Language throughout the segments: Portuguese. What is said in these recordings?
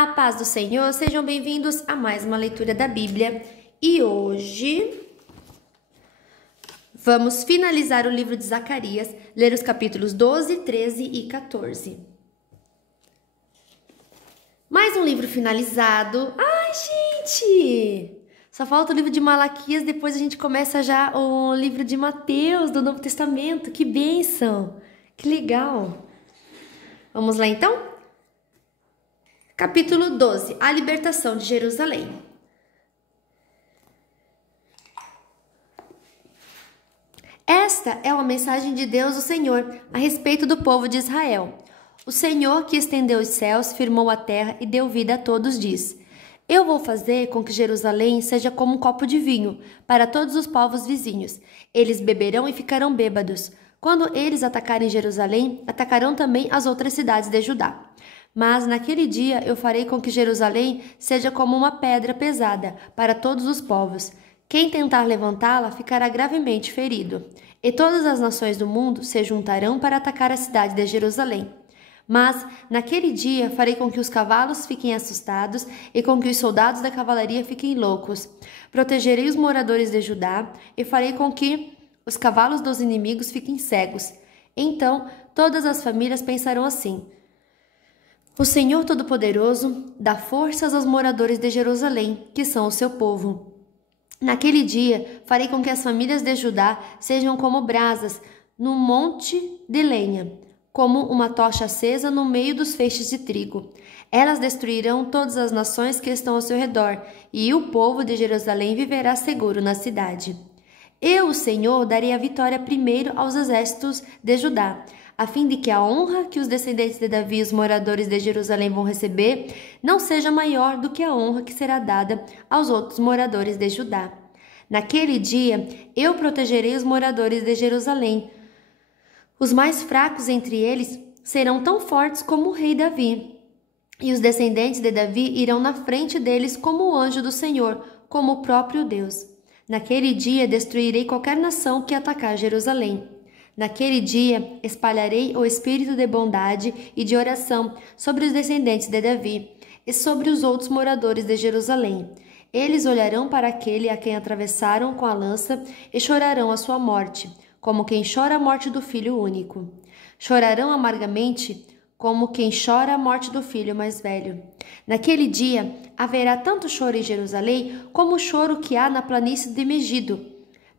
A paz do Senhor, sejam bem-vindos a mais uma leitura da Bíblia. E hoje vamos finalizar o livro de Zacarias, ler os capítulos 12, 13 e 14. Mais um livro finalizado. Ai, gente! Só falta o livro de Malaquias, depois a gente começa já o livro de Mateus, do Novo Testamento. Que bênção! Que legal! Vamos lá então? Capítulo 12. A libertação de Jerusalém. Esta é uma mensagem de Deus, o Senhor, a respeito do povo de Israel. O Senhor, que estendeu os céus, firmou a terra e deu vida a todos, diz: Eu vou fazer com que Jerusalém seja como um copo de vinho para todos os povos vizinhos. Eles beberão e ficarão bêbados. Quando eles atacarem Jerusalém, atacarão também as outras cidades de Judá. Mas naquele dia eu farei com que Jerusalém seja como uma pedra pesada para todos os povos. Quem tentar levantá-la ficará gravemente ferido. E todas as nações do mundo se juntarão para atacar a cidade de Jerusalém. Mas naquele dia farei com que os cavalos fiquem assustados e com que os soldados da cavalaria fiquem loucos. Protegerei os moradores de Judá e farei com que os cavalos dos inimigos fiquem cegos. Então todas as famílias pensarão assim: O Senhor Todo-Poderoso dá forças aos moradores de Jerusalém, que são o seu povo. Naquele dia, farei com que as famílias de Judá sejam como brasas no monte de lenha, como uma tocha acesa no meio dos feixes de trigo. Elas destruirão todas as nações que estão ao seu redor, e o povo de Jerusalém viverá seguro na cidade. Eu, o Senhor, darei a vitória primeiro aos exércitos de Judá, a fim de que a honra que os descendentes de Davi e os moradores de Jerusalém vão receber não seja maior do que a honra que será dada aos outros moradores de Judá. Naquele dia, eu protegerei os moradores de Jerusalém. Os mais fracos entre eles serão tão fortes como o rei Davi, e os descendentes de Davi irão na frente deles como o anjo do Senhor, como o próprio Deus. Naquele dia, destruirei qualquer nação que atacar Jerusalém. Naquele dia, espalharei o espírito de bondade e de oração sobre os descendentes de Davi e sobre os outros moradores de Jerusalém. Eles olharão para aquele a quem atravessaram com a lança e chorarão a sua morte, como quem chora a morte do filho único. Chorarão amargamente, como quem chora a morte do filho mais velho. Naquele dia, haverá tanto choro em Jerusalém como o choro que há na planície de Megido,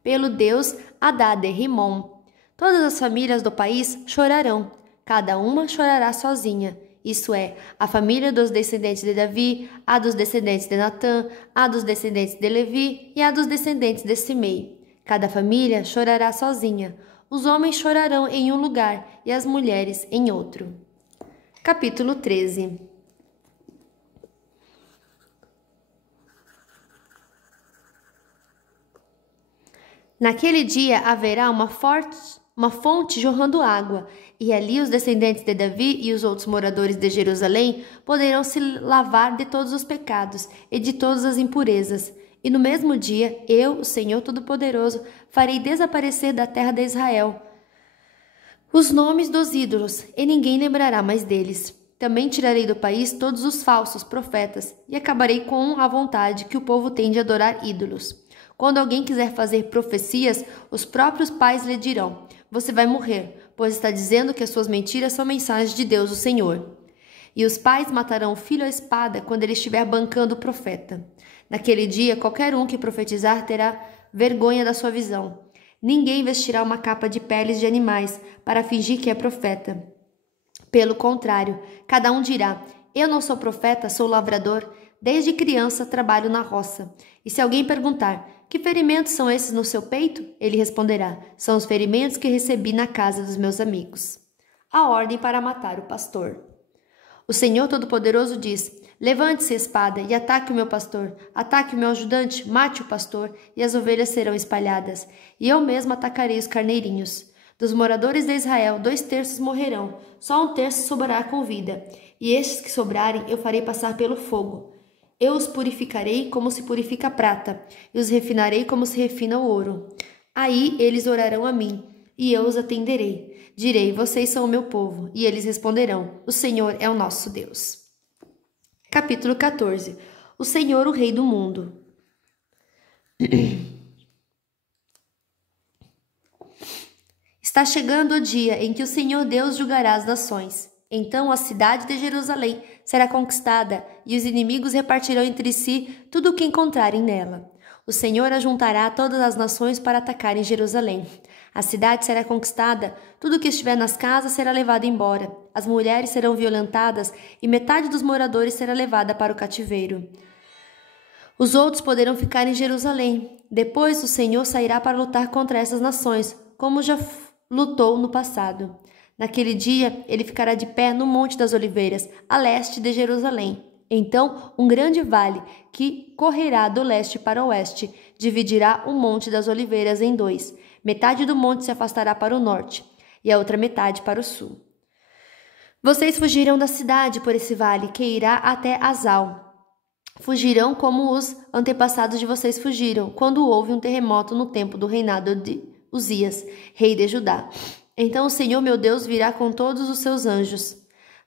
pelo Deus Hadad de Rimon. Todas as famílias do país chorarão, cada uma chorará sozinha, isso é, a família dos descendentes de Davi, a dos descendentes de Natã, a dos descendentes de Levi e a dos descendentes de Simei. Cada família chorará sozinha, os homens chorarão em um lugar e as mulheres em outro. Capítulo 13. Naquele dia haverá uma fonte jorrando água, e ali os descendentes de Davi e os outros moradores de Jerusalém poderão se lavar de todos os pecados e de todas as impurezas. E no mesmo dia, eu, o Senhor Todo-Poderoso, farei desaparecer da terra de Israel os nomes dos ídolos, e ninguém lembrará mais deles. Também tirarei do país todos os falsos profetas, e acabarei com a vontade que o povo tem de adorar ídolos. Quando alguém quiser fazer profecias, os próprios pais lhe dirão: Você vai morrer, pois está dizendo que as suas mentiras são mensagens de Deus, o Senhor. E os pais matarão o filho à espada quando ele estiver bancando o profeta. Naquele dia, qualquer um que profetizar terá vergonha da sua visão. Ninguém vestirá uma capa de peles de animais para fingir que é profeta. Pelo contrário, cada um dirá: Eu não sou profeta, sou lavrador. Desde criança trabalho na roça. E se alguém perguntar: Que ferimentos são esses no seu peito? Ele responderá: São os ferimentos que recebi na casa dos meus amigos. A ordem para matar o pastor. O Senhor Todo-Poderoso diz: Levante-se, espada, e ataque o meu pastor. Ataque o meu ajudante, mate o pastor, e as ovelhas serão espalhadas. E eu mesmo atacarei os carneirinhos. Dos moradores de Israel, 2/3 morrerão, só 1/3 sobrará com vida. E estes que sobrarem eu farei passar pelo fogo. Eu os purificarei como se purifica a prata, e os refinarei como se refina o ouro. Aí eles orarão a mim, e eu os atenderei. Direi: Vocês são o meu povo. E eles responderão: O Senhor é o nosso Deus. Capítulo 14. O Senhor, o Rei do mundo. Está chegando o dia em que o Senhor Deus julgará as nações. Então a cidade de Jerusalém será conquistada e os inimigos repartirão entre si tudo o que encontrarem nela. O Senhor ajuntará todas as nações para atacarem Jerusalém. A cidade será conquistada, tudo o que estiver nas casas será levado embora. As mulheres serão violentadas e metade dos moradores será levada para o cativeiro. Os outros poderão ficar em Jerusalém. Depois o Senhor sairá para lutar contra essas nações, como já lutou no passado. Naquele dia, ele ficará de pé no Monte das Oliveiras, a leste de Jerusalém. Então, um grande vale, que correrá do leste para o oeste, dividirá o Monte das Oliveiras em dois. Metade do monte se afastará para o norte, e a outra metade para o sul. Vocês fugirão da cidade por esse vale, que irá até Azal. Fugirão como os antepassados de vocês fugiram, quando houve um terremoto no tempo do reinado de Uzias, rei de Judá. Então o Senhor meu Deus virá com todos os seus anjos.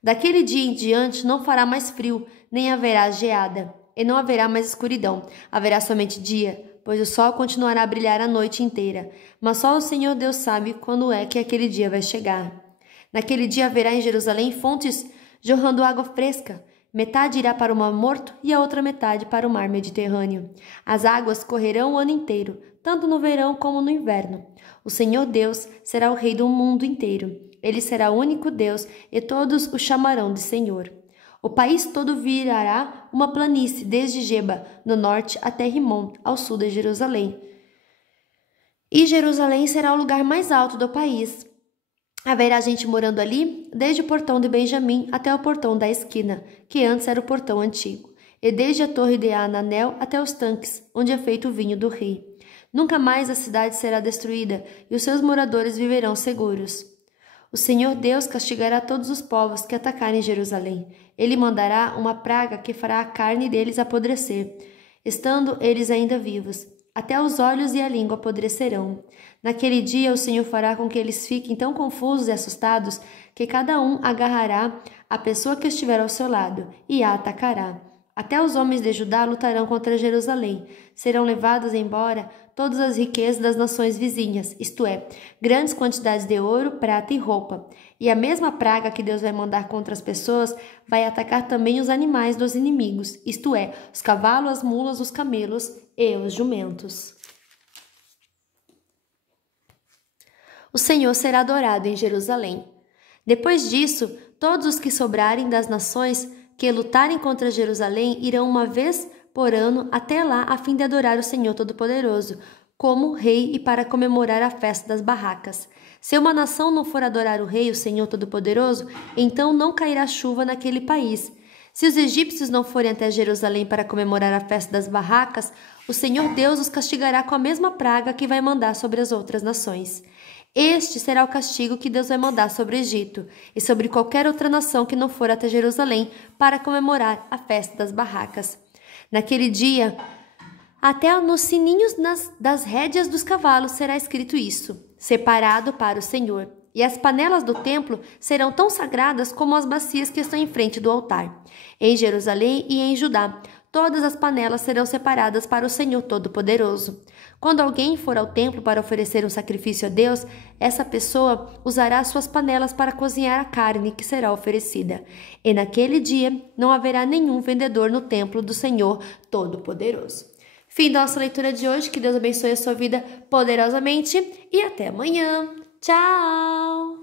Daquele dia em diante não fará mais frio, nem haverá geada, e não haverá mais escuridão. Haverá somente dia, pois o sol continuará a brilhar a noite inteira. Mas só o Senhor Deus sabe quando é que aquele dia vai chegar. Naquele dia haverá em Jerusalém fontes jorrando água fresca. Metade irá para o Mar Morto e a outra metade para o Mar Mediterrâneo. As águas correrão o ano inteiro, tanto no verão como no inverno. O Senhor Deus será o Rei do mundo inteiro. Ele será o único Deus e todos o chamarão de Senhor. O país todo virará uma planície desde Geba, no norte, até Rimon, ao sul de Jerusalém. E Jerusalém será o lugar mais alto do país. Haverá gente morando ali, desde o portão de Benjamim até o portão da esquina, que antes era o portão antigo, e desde a torre de Ananel até os tanques, onde é feito o vinho do rei. Nunca mais a cidade será destruída, e os seus moradores viverão seguros. O Senhor Deus castigará todos os povos que atacarem Jerusalém. Ele mandará uma praga que fará a carne deles apodrecer, estando eles ainda vivos. Até os olhos e a língua apodrecerão. Naquele dia o Senhor fará com que eles fiquem tão confusos e assustados que cada um agarrará a pessoa que estiver ao seu lado e a atacará. Até os homens de Judá lutarão contra Jerusalém. Serão levadas embora todas as riquezas das nações vizinhas, isto é, grandes quantidades de ouro, prata e roupa. E a mesma praga que Deus vai mandar contra as pessoas vai atacar também os animais dos inimigos, isto é, os cavalos, as mulas, os camelos e os jumentos. O Senhor será adorado em Jerusalém. Depois disso, todos os que sobrarem das nações que lutarem contra Jerusalém irão uma vez por ano até lá a fim de adorar o Senhor Todo-Poderoso, como rei e para comemorar a festa das barracas. Se uma nação não for adorar o rei, o Senhor Todo-Poderoso, então não cairá chuva naquele país. Se os egípcios não forem até Jerusalém para comemorar a festa das barracas, o Senhor Deus os castigará com a mesma praga que vai mandar sobre as outras nações. Este será o castigo que Deus vai mandar sobre o Egito e sobre qualquer outra nação que não for até Jerusalém para comemorar a festa das barracas. Naquele dia, até nos sininhos das rédeas dos cavalos será escrito isso: separado para o Senhor. E as panelas do templo serão tão sagradas como as bacias que estão em frente do altar. Em Jerusalém e em Judá, todas as panelas serão separadas para o Senhor Todo-Poderoso. Quando alguém for ao templo para oferecer um sacrifício a Deus, essa pessoa usará suas panelas para cozinhar a carne que será oferecida. E naquele dia não haverá nenhum vendedor no templo do Senhor Todo-Poderoso. Fim da nossa leitura de hoje. Que Deus abençoe a sua vida poderosamente e até amanhã. Tchau!